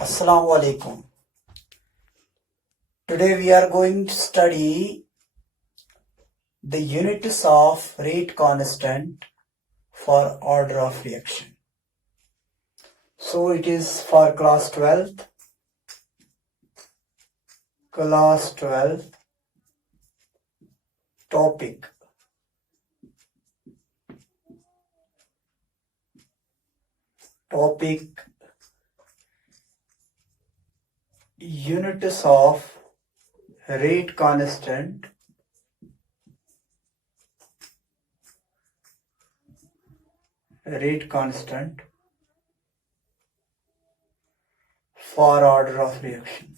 Assalamu alaikum. Today we are going to study the units of rate constant for order of reaction. So it is for class 12th. Topic. Units of rate constant for order of reaction.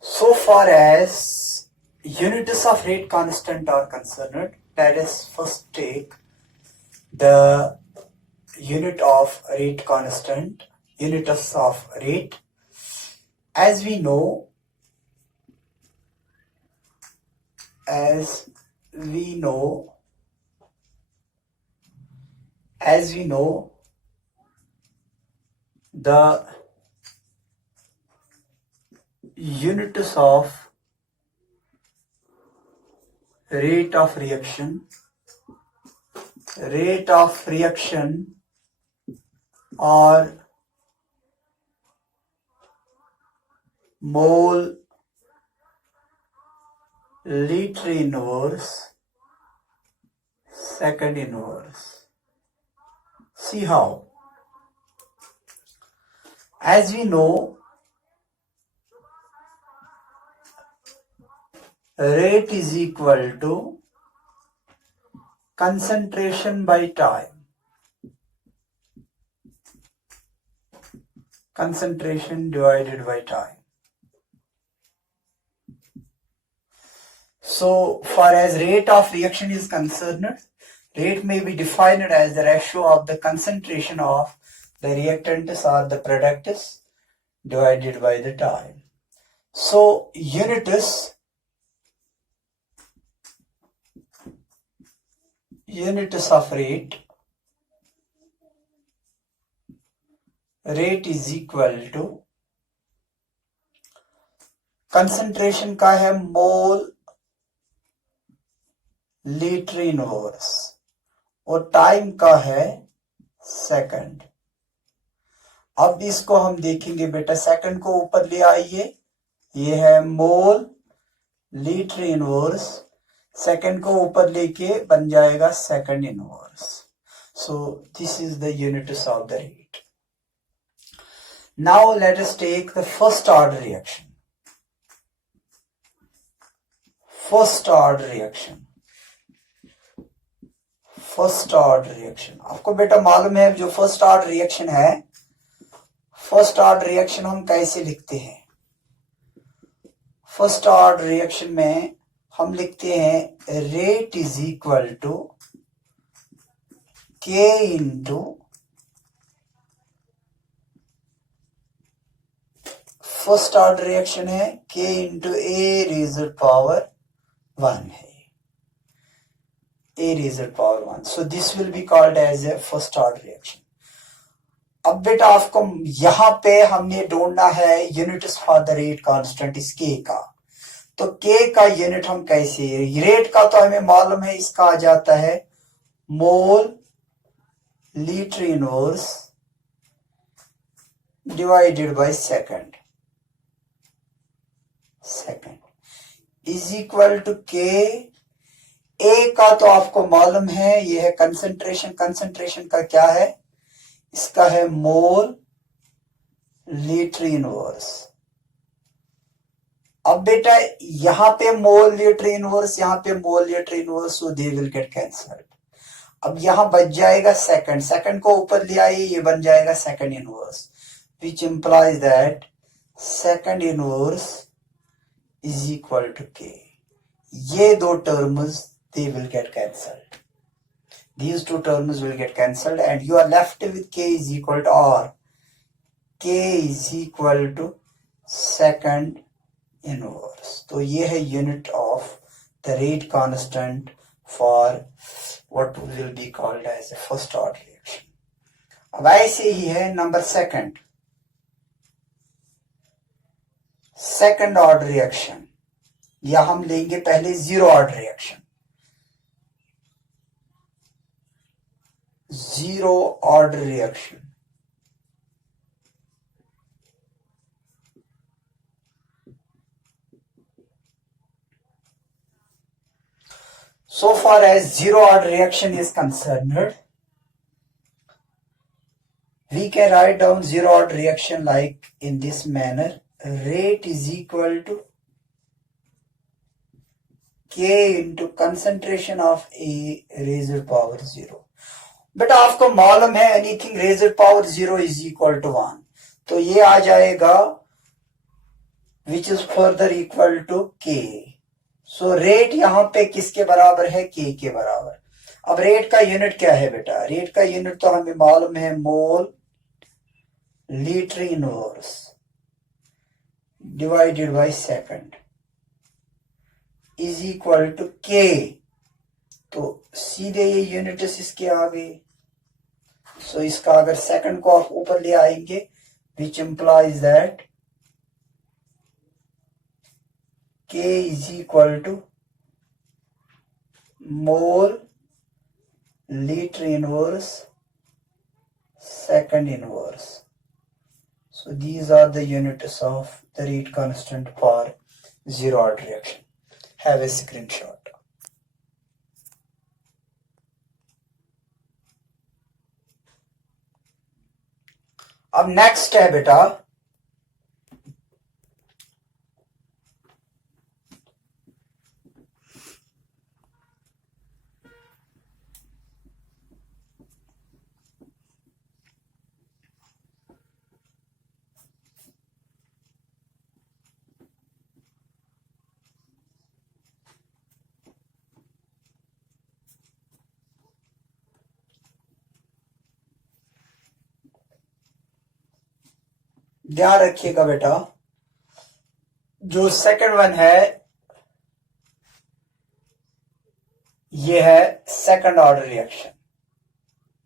So far as units of rate constant are concerned, let us first take the unit of rate constant, units of rate. As we know, the units of rate of reaction are mole, liter inverse, second inverse. See how? As we know, rate is equal to concentration by time. Concentration divided by time. So far as rate of reaction is concerned, rate may be defined as the ratio of the concentration of the reactants or the products divided by the time. So units of rate is equal to concentration का है mole litre inverse और time का है second. अब इसको हम देखेंगे बेटा, सेकंड को ऊपर ले आइए, ये है मोल लीटर इनवर्स, सेकंड को ऊपर लेके बन जाएगा second inverse. So this is the units of the rate. Now let us take the first order reaction. First order reaction आपको बेटा मालूम है, जो फर्स्ट ऑर्डर रिएक्शन है, फर्स्ट ऑर्डर रिएक्शन हम कैसे लिखते हैं? फर्स्ट ऑर्डर रिएक्शन में हम लिखते हैं रेट इज इक्वल टू के इंटू फर्स्ट ऑर्डर रिएक्शन है के इंटू ए रेज़र पावर 1 है, a raised power 1. So this will be called as a first order reaction. अब बेटा आपको यहां पे हमने ढूंढना है units for the rate constant इस k का. तो k का यूनिट हम कैसे, रेट का तो हमें मालूम है, इसका आ जाता है mole litre inverse divided by second is equal to K. A का तो आपको मालूम है, ये है कंसंट्रेशन का क्या है, इसका है मोल लीटर इनवर्स. अब बेटा यहां पे मोल लीटर इनवर्स, यहां पे मोल litre inverse, so they will get cancelled. अब यहां बच जाएगा सेकंड को ऊपर ले आइए, ये बन जाएगा second inverse, which implies that second inverse is equal to K. ये दो terms they will get cancelled. These two terms will get cancelled and you are left with k is equal to r. K is equal to second inverse. तो ये है unit of the rate constant for what will be called as a first order reaction. अब ऐसे ही है number second, second order reaction, या हम लेंगे पहले zero order reaction. Zero order reaction, so far as zero order reaction is concerned, we can write down zero order reaction like in this manner. Rate is equal to K into concentration of A raised power 0. बेटा आपको मालूम है anything raised power 0 is equal to 1, तो ये आ जाएगा which is further equal to K। So rate यहां पे किसके बराबर है? K के बराबर। अब रेट का यूनिट क्या है बेटा? रेट का यूनिट तो हमें मालूम है mole litre inverse divided by second is equal to K। तो सीधे ये यूनिट्स इसके आ गए। सो इसका अगर सेकंड को आप ऊपर ले आएंगे which implies that K is equal to mole litre inverse second inverse. So these are the units of the rate constant for zero order reaction. Have a screenshot. अब नेक्स्ट है बेटा ध्यान रखिएगा बेटा, जो सेकंड वन है ये है second order reaction.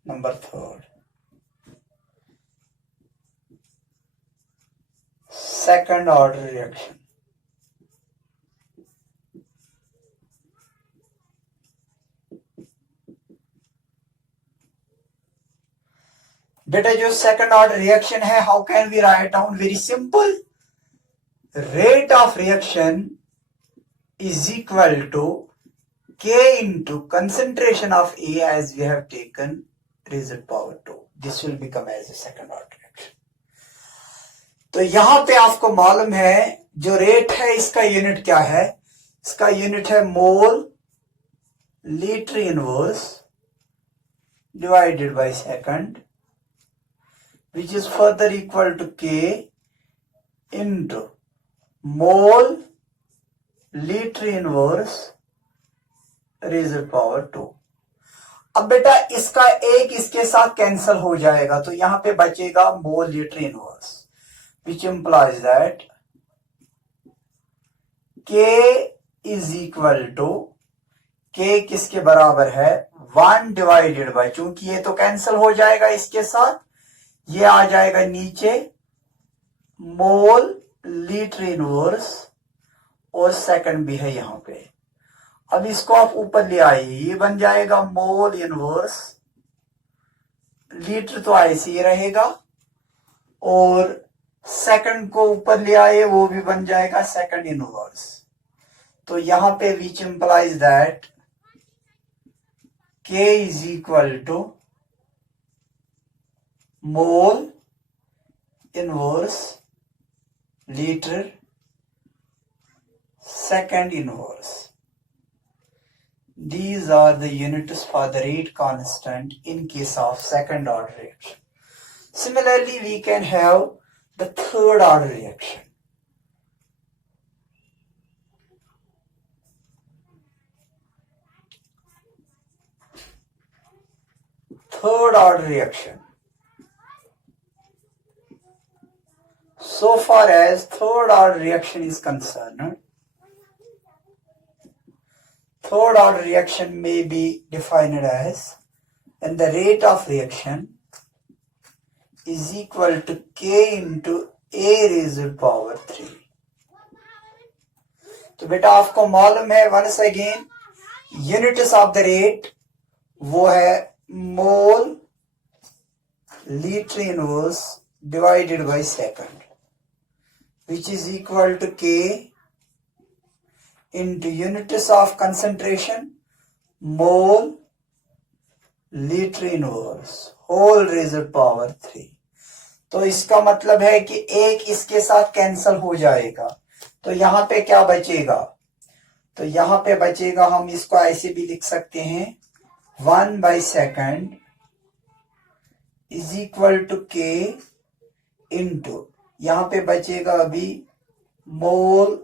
Number third second order reaction. बेटा जो सेकंड ऑर्डर रिएक्शन है, how can we write down? Very simple, rate of reaction is equal to K into concentration of A as we have taken raised power 2. This will become as a second order reaction. तो यहां पे आपको मालूम है जो rate है इसका unit क्या है? इसका यूनिट है mole litre inverse divided by second which is further equal to K into mole liter inverse raised power 2। अब बेटा इसका एक इसके साथ कैंसिल हो जाएगा, तो यहां पे बचेगा मोल litre inverse which implies that K is equal to K किसके बराबर है? 1 डिवाइडेड बाय, चूंकि ये तो कैंसिल हो जाएगा इसके साथ, ये आ जाएगा नीचे मोल लीटर इनवर्स और सेकंड भी है यहां पे। अब इसको आप ऊपर ले आइए, ये बन जाएगा मोल इनवर्स, लीटर तो ऐसे ही रहेगा, और सेकंड को ऊपर ले आए वो भी बन जाएगा सेकंड इनवर्स। तो यहां पे which implies that K is equal to mole inverse litre second inverse. These are the units for the rate constant in case of second order reaction. Similarly, we can have the third order reaction. Third order reaction. so far as third order reaction is concerned, third order reaction may be defined as when the rate of reaction is equal to K into A raised power 3. तो बेटा आपको मालूम है once again units of the rate वो है mole litre inverse divided by second, which is equal to K into units of concentration mole liter inverse whole raised power 3. तो इसका मतलब है कि एक इसके साथ कैंसल हो जाएगा, तो यहां पे क्या बचेगा, तो यहां पे बचेगा, हम इसको ऐसे भी लिख सकते हैं 1/2 is equal to K into यहां पे बचेगा अभी mole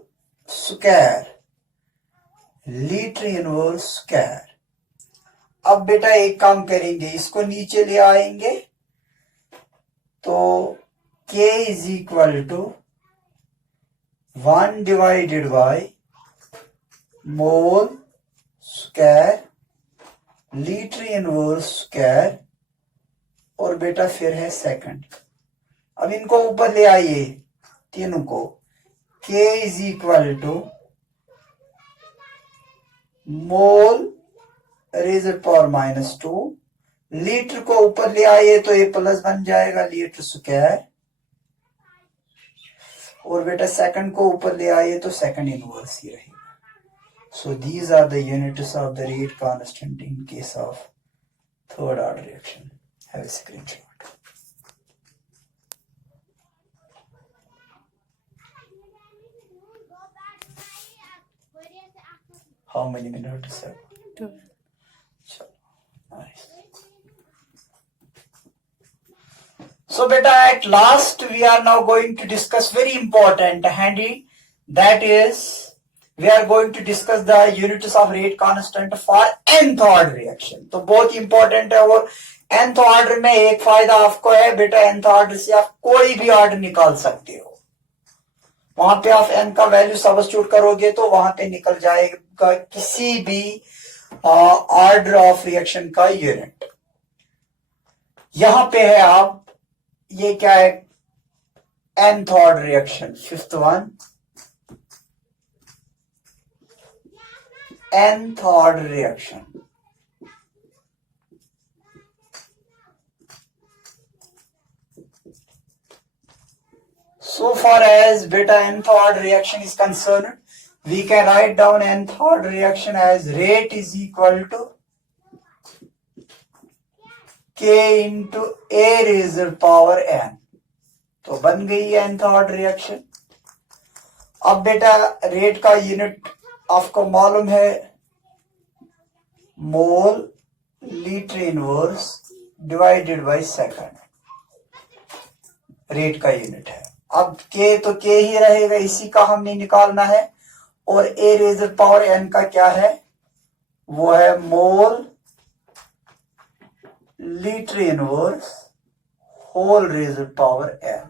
square litre inverse square. अब बेटा एक काम करेंगे, इसको नीचे ले आएंगे तो K is equal to 1 divided by mole square litre inverse square और बेटा फिर है सेकंड. अब इनको ऊपर ले आइए तीनों को. K is equal to mole raised power -2, litre को ऊपर ले आइए तो ये प्लस बन जाएगा लीटर स्क्वायर और बेटा सेकंड को ऊपर ले आइए तो सेकंड इनवर्स ही रहेगा. So these are the units of the rate constant in case of third order reaction. Have a screenshot. How many minutes? 2. Nice. So beta, at last we are now going to discuss very important handy, that is we are going to discuss the units of rate constant for nth order reaction. तो बहुत important है. और nth order में एक फायदा आपको है बेटा, nth order से आप कोई भी ऑर्डर निकाल सकते हो. वहां पे आप n का वैल्यू सब्स्टिट्यूट करोगे तो वहां पे निकल जाएगा किसी भी ऑर्डर ऑफ रिएक्शन का यूनिट. यहां पे है आप, ये क्या है, nth order reaction, fifth one nth order reaction. So far as beta nth order reaction is concerned, we can write down nth order reaction as rate is equal to K into A raised power n. तो बन गई है nth order reaction. अब बेटा rate का unit आपको मालूम है mole litre inverse divided by second, rate का यूनिट है. अब K तो K ही रहेगा, इसी का हमने निकालना है. और A रेज़र पावर n का क्या है, वो है mole litre inverse whole raised power n.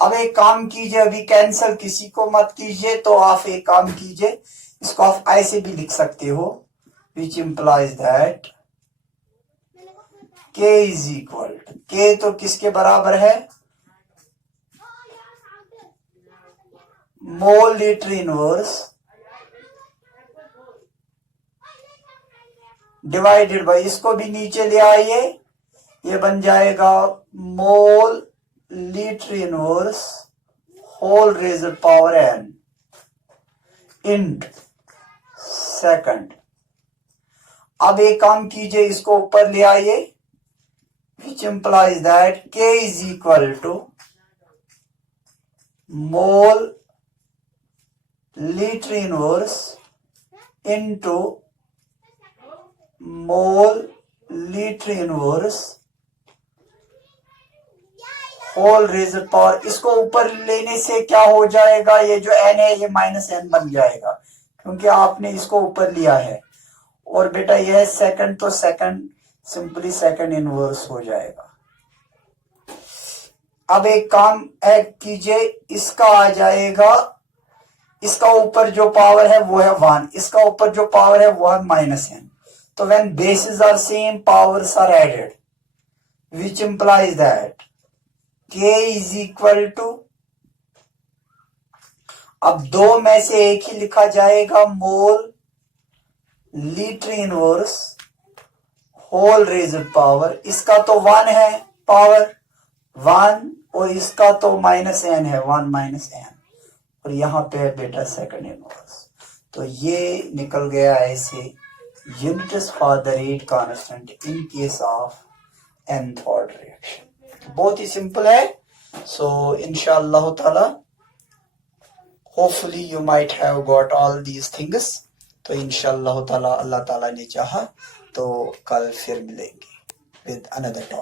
अब एक काम कीजिए, अभी कैंसल किसी को मत कीजिए, तो आप एक काम कीजिए, इसको आप ऐसे भी लिख सकते हो, which implies that K is equal to, K तो किसके बराबर है, mole litre inverse divided by, इसको भी नीचे ले आइए, ये बन जाएगा mole litre inverse whole raised power n into second. अब एक काम कीजिए, इसको ऊपर ले आइए, which implies that K is equal to mole litre inverse into mole litre inverse whole raised power. इसको ऊपर लेने से क्या हो जाएगा, ये जो n है ये -n बन जाएगा क्योंकि आपने इसको ऊपर लिया है. और बेटा यह है सेकंड, तो सेकंड सिंपली सेकंड इनवर्स हो जाएगा. अब एक काम ऐड कीजिए, इसका आ जाएगा, इसका ऊपर जो पावर है वो है 1, इसका ऊपर जो पावर है वो है -n। तो when bases are same powers are added which implies that k is equal to, अब दो में से एक ही लिखा जाएगा, mole litre inverse whole raised power. इसका तो 1 है पावर 1 और इसका तो -n है 1 -n, और यहाँ पे है बेटा सेकंड इनवर्स। तो ये निकल गया ऐसे units for the rate constant in case of nth order reaction. बहुत ही सिंपल है। सो इंशाअल्लाह ताला hopefully you might have got all these things। तो इंशाअल्लाह ताला अल्लाह ताला ने चाहा तो कल फिर मिलेंगे with another topic।